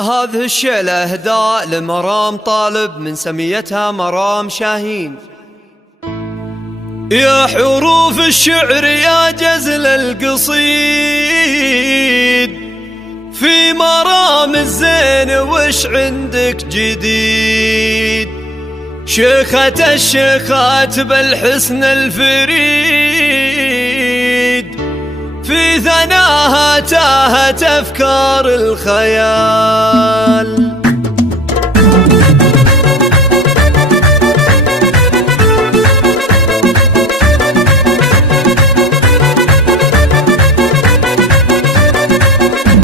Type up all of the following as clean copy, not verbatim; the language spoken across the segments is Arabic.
هذه الشعلة إهداء لمرام طالب من سميتها مرام شاهين. يا حروف الشعر يا جزل القصيد، في مرام الزين وش عندك جديد؟ شيخة الشيخات بالحسن الفريد، في ثناها تاهت أفكار الخيال.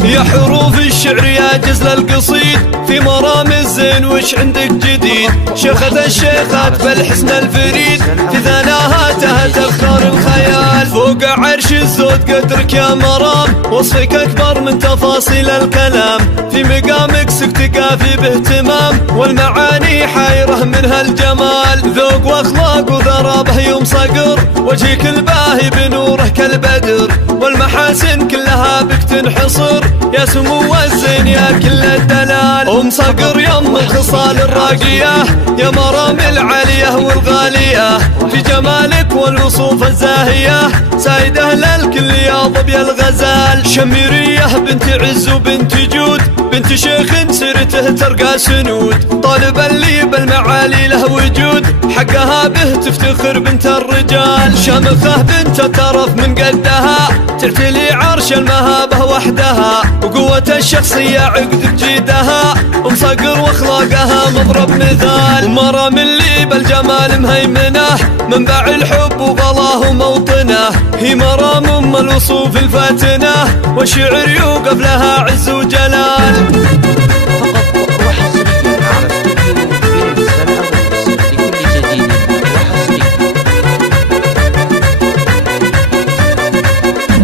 يا حروف الشعر يا جزل القصيد، في مرام الزين وش عندك جديد؟ شيخة الشيخات بالحسن الفريد، في ثناها تهت أفكار الخيال. فوق عرش الزود قدرك يا مرام، وصفك أكبر من تفاصيل الكلام. في مقامك سكت كافي باهتمام، والمعاني حايرة منها الجمال. ذوق واخلاق وذرابه يوم صقر، وجهك الباهي بنوره كالبدر، والمحاسن كلها بك تنحصر. يا سمو الزين يا كل الدلال، أم صقر يم الخصال الراقية، يا مرام العالية والغالية. في جمالك والوصوف الزاهية، سايدة للكل يا ظبي الغزال. شميرية بنت عز وبنت جود، بنت شيخ سيرته ترقى سنود. طالبا لي بالمعالي له وجود، حقها به تفتخر بنت الرجال. شامخة بنت الترف من قدها، تعتلي عرش المهابة وحدها. وقوة الشخصية عقد بجيدها، أم صقر واخلاقها مضرب مثال. ومرام اللي بالجمال مهيمنة، منبع الحب وغلاه موطنه. هي مرام أم الوصوف الفاتنة، والشعر يوقف لها عز وجلال.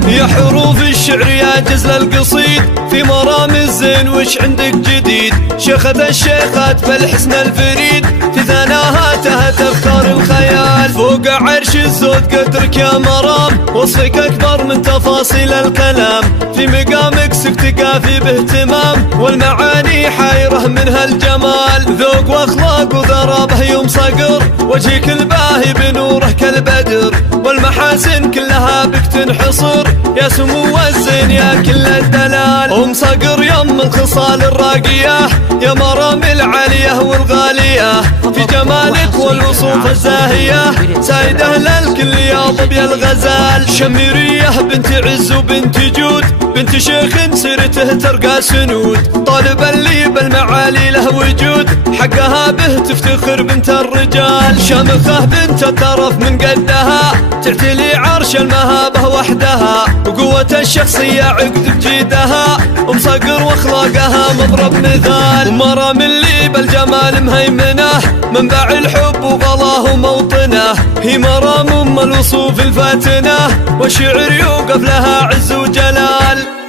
يا حروف الشعر يا جزل القصيد، في مرام الزين وش عندك جديد؟ شيخة الشيخات بالحسن الفريد، في ثناها تهت أفكار الخيال. فوق عرش الزود قدرك يا مرام، وصفك أكبر من تفاصيل الكلام. في مقامك سكت كافي باهتمام، والمعاني حايرة منها الجمال. ذوق واخلاق وذرابه يوم صقر، وجهك الباهي بنوره كالبدر، والمحاسن كلها بك تنحصر. يا سمو الزين يا كل الدلال، أم صقر يم الخصال الراقية، يا مرام العالية والغالية. في جمالك والوصوف الزاهية، سايدة للكل يا ظبي الغزال. شميرية بنت عز وبنت جود، بنت شيخ سيرته ترقى سنود. طالبا لي بالمعالي له وجود، حقها به تفتخر بنت الرجال. شامخة بنت الترف من قدها، تعتلي عرش المهابة وحدها. وقوة الشخصية عقد بجيدها، أم صقر واخلاقها مضرب مثال. ومرام اللي بالجمال مهيمنة، منبع الحب وغلاه موطنه. هي مرام أم الوصوف الفاتنة، والشعر يوقف لها عز وجلال.